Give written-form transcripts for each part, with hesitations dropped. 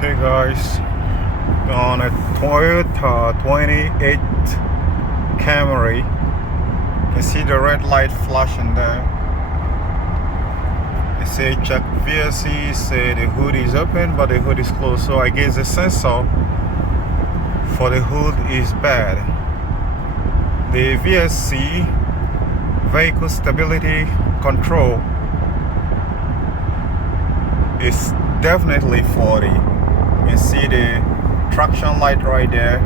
Hey guys, on a Toyota 28 Camry, you can see the red light flashing there. It say check VSC, say the hood is open but the hood is closed, so I guess the sensor for the hood is bad. The VSC, vehicle stability control, is definitely faulty. You can see the traction light right there,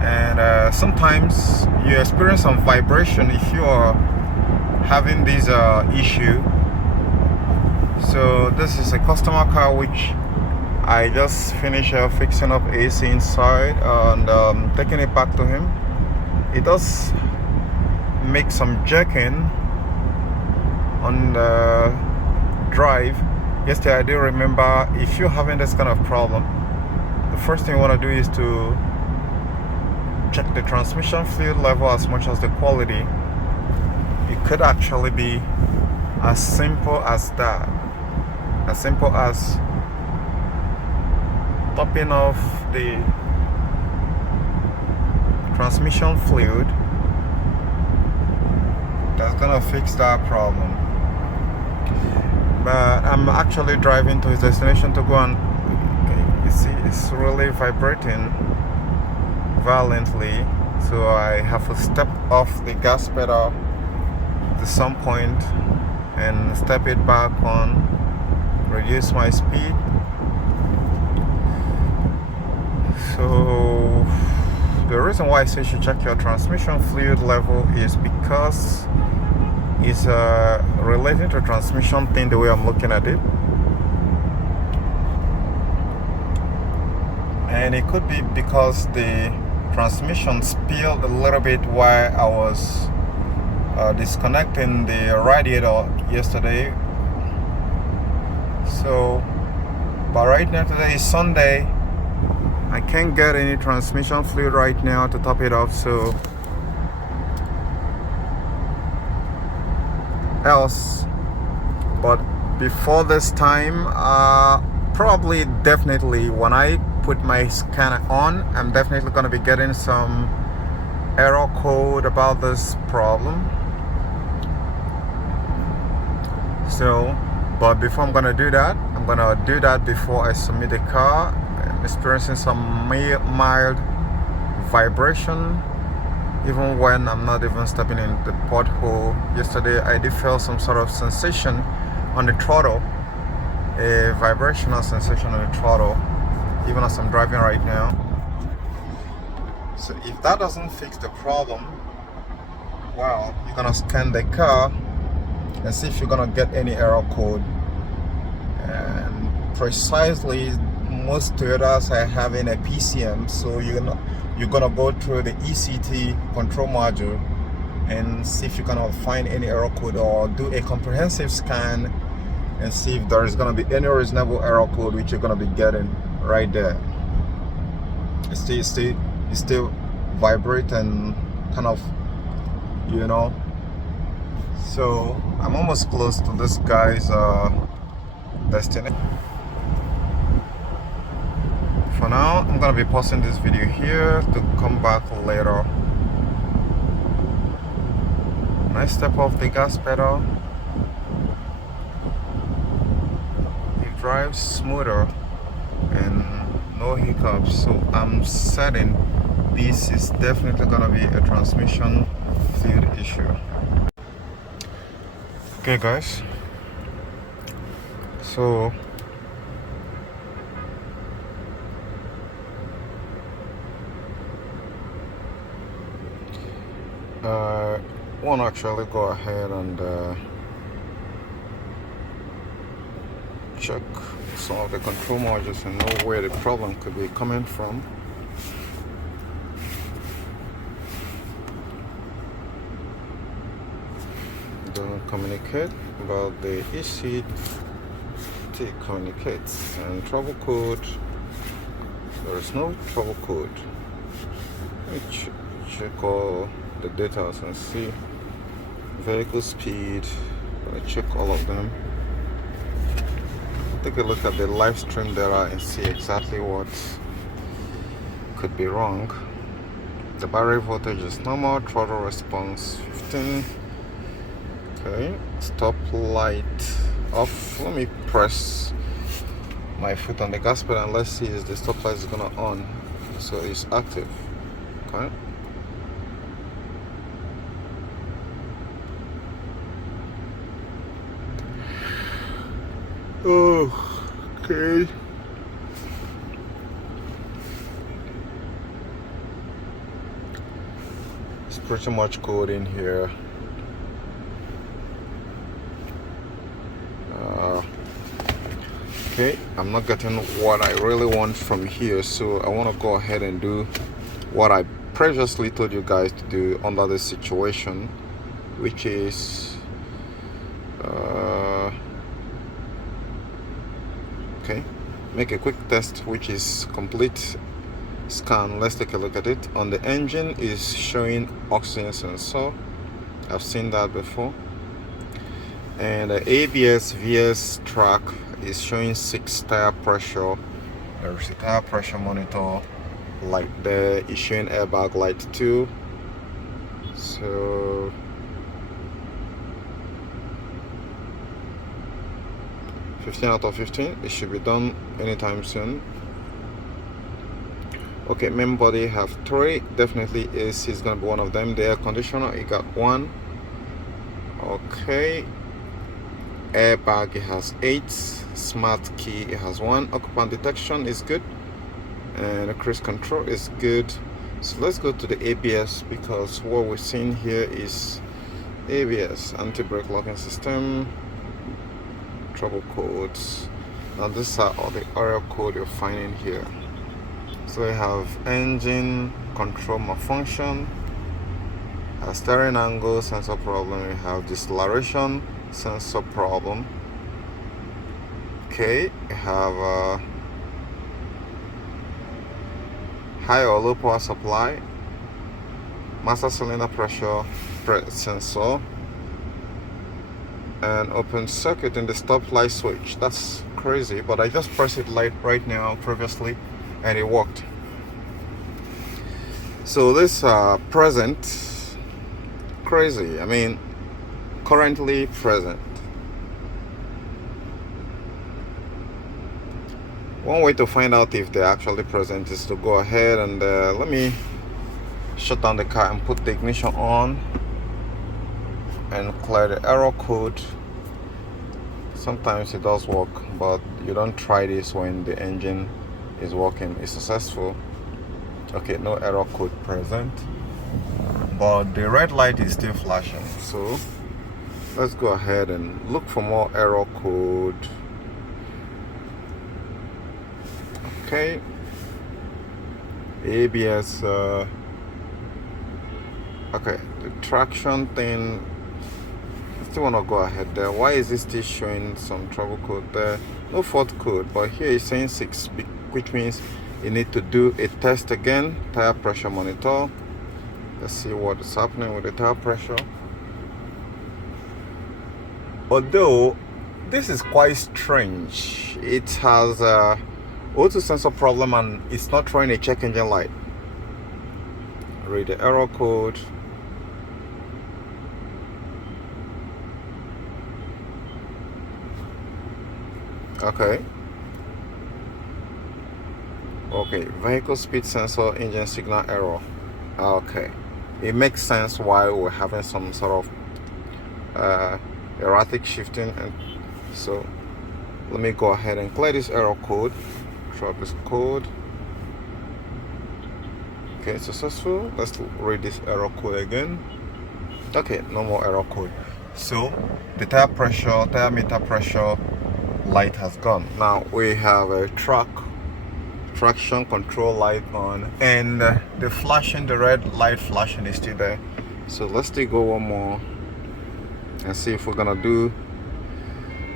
and sometimes you experience some vibration if you are having this issue. So this is a customer car which I just finished fixing up AC inside and taking it back to him. It does make some jerking on the drive. Yesterday I do remember, if you're having this kind of problem, the first thing you want to do is to check the transmission fluid level as much as the quality. It could actually be as simple as that. As simple as topping off the transmission fluid. That's gonna fix that problem. But I'm actually driving to his destination to go, and you see it's really vibrating violently, so I have to step off the gas pedal to some point and step it back on, reduce my speed. So the reason why I say you should check your transmission fluid level is because it's related to transmission thing, the way I'm looking at it. And it could be because the transmission spilled a little bit while I was disconnecting the radiator yesterday. So, but right now, today is Sunday, I can't get any transmission fluid right now to top it off, so else. But before this time, probably definitely when I put my scanner on, I'm definitely going to be getting some error code about this problem. So, but before I'm going to do that, I'm going to do that before I submit the car. I'm experiencing some mild vibration even when I'm not even stepping in the pothole. Yesterday I did feel some sort of sensation on the throttle, a vibrational sensation on the throttle, even as I'm driving right now. So if that doesn't fix the problem, well, you're gonna scan the car and see if you're gonna get any error code. And precisely, most Toyotas are having a PCM, so you're gonna go through the ECT control module and see if you can find any error code, or do a comprehensive scan and see if there is gonna be any reasonable error code which you're gonna be getting right there. It's still vibrating, kind of, you know. So I'm almost close to this guy's destination. For now, I'm gonna be pausing this video here to come back later. When I step off the gas pedal, it drives smoother and no hiccups. So I'm certain this is definitely gonna be a transmission fluid issue. Okay guys, so I want to actually go ahead and check some of the control modules and know where the problem could be coming from. Don't communicate, but the ECT communicates. And trouble code, there is no trouble code. Let me check all the data and see vehicle speed. I check all of them. take a look at the live stream data and see exactly what could be wrong. The battery voltage is normal, throttle response 15. Okay, stop light off. Let me press my foot on the gas pedal and let's see if the stop light is gonna on. So it's active. Okay. Oh, okay. It's pretty much cold in here. Okay, I'm not getting what I really want from here, so I want to go ahead and do what I previously told you guys to do under this situation, which is okay, make a quick test, which is complete scan. Let's take a look at it. On the engine is showing oxygen sensor. I've seen that before. And the ABS VS track is showing 6 tire pressure. There's a tire pressure monitor light there. It's showing airbag light too. So $15 out of 15. It should be done anytime soon. Okay, main body have 3. Definitely AC is gonna be one of them. The air conditioner, you got 1. Okay, airbag, it has 8. Smart key, it has 1. Occupant detection is good, and the cruise control is good. So let's go to the ABS, because what we're seeing here is ABS, anti-brake locking system, trouble codes. Now these are all the error code you're finding here. So we have engine control malfunction, steering angle sensor problem, we have deceleration sensor problem. Okay, we have high or low power supply, master cylinder pressure sensor, and open circuit in the stop light switch. That's crazy, but I just pressed it right now previously and it worked. So this present, crazy. I mean, currently present. One way to find out if they're actually present is to go ahead and let me shut down the car and put the ignition on and clear the error code. Sometimes it does work, but you don't try this when the engine is working. It's successful. Okay, no error code present, but the red light is still flashing. So let's go ahead and look for more error code. Okay, ABS, okay, the traction thing, I still want to go ahead there. Why is it still showing some trouble code there? No fault code, but here it's saying 6, which means you need to do a test again. Tire pressure monitor. Let's see what is happening with the tire pressure. Although this is quite strange, it has a O2 sensor problem and it's not throwing a check engine light. Read the error code. Okay. Okay, vehicle speed sensor engine signal error. Okay, it makes sense why we're having some sort of erratic shifting, and so let me go ahead and clear this error code. Drop this code. Okay, successful. Let's read this error code again. Okay, no more error code. So the tire pressure, tire meter pressure light has gone. Now we have a traction control light on, and the flashing, the red light flashing is still there. So let's still go one more and see if we're gonna do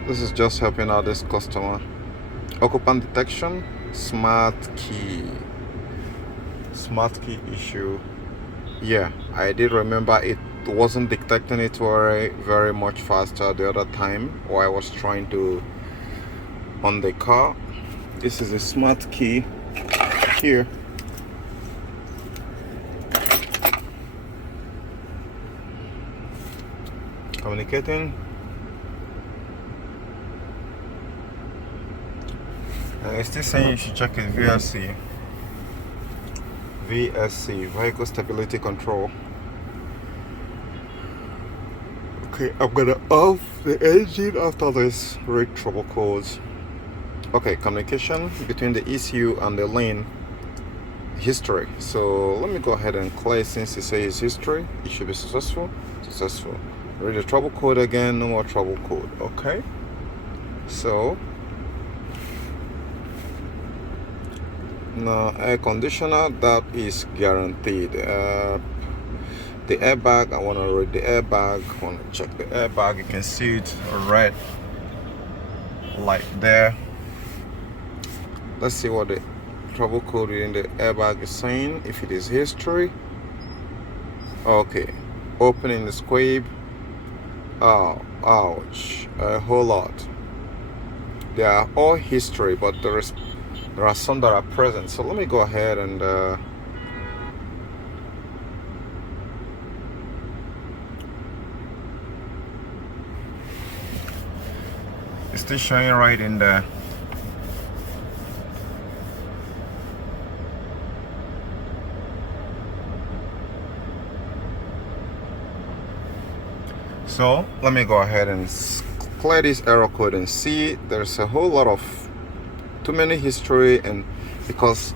this. Is just helping out this customer. Occupant detection, smart key issue. Yeah, I did remember it wasn't detecting it very much faster the other time, or I was trying to on the car. This is a smart key here. Communicating. It's still saying you should check it. VSC, vehicle stability control. Okay, I'm gonna off the engine after this. Read trouble codes. Okay, communication between the ECU and the lane history. So let me go ahead and clear. Since it says history, it should be successful. Read the trouble code again. No more trouble code. Okay, so now air conditioner, that is guaranteed. The airbag, I want to read the airbag. I want to check the airbag. You can see it red light there. Let's see what the trouble code in the airbag is saying. If it is history, okay, opening the squib. Oh, ouch, a whole lot. They are all history, but there are some that are present. So let me go ahead and it's still showing right in there. So let me go ahead and clear this error code and see there's a whole lot of too many history, and because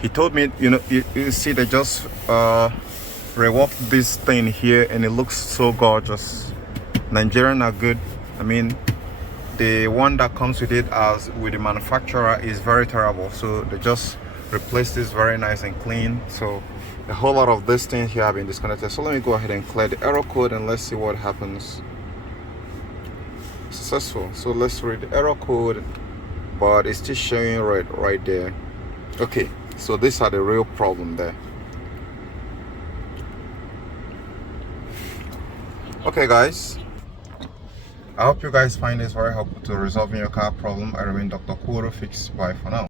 he told me, you see they just reworked this thing here and it looks so gorgeous. Nigerian are good. I mean, the one that comes with it as with the manufacturer is very terrible, so they just replaced this very nice and clean. So a whole lot of these things here have been disconnected. So let me go ahead and clear the error code and let's see what happens. Successful. So let's read the error code, but it's still showing right there. Okay, so these are the real problem there. Okay guys, I hope you guys find this very helpful to resolving your car problem. I remain Dr. Kuro. Fix. Bye for now.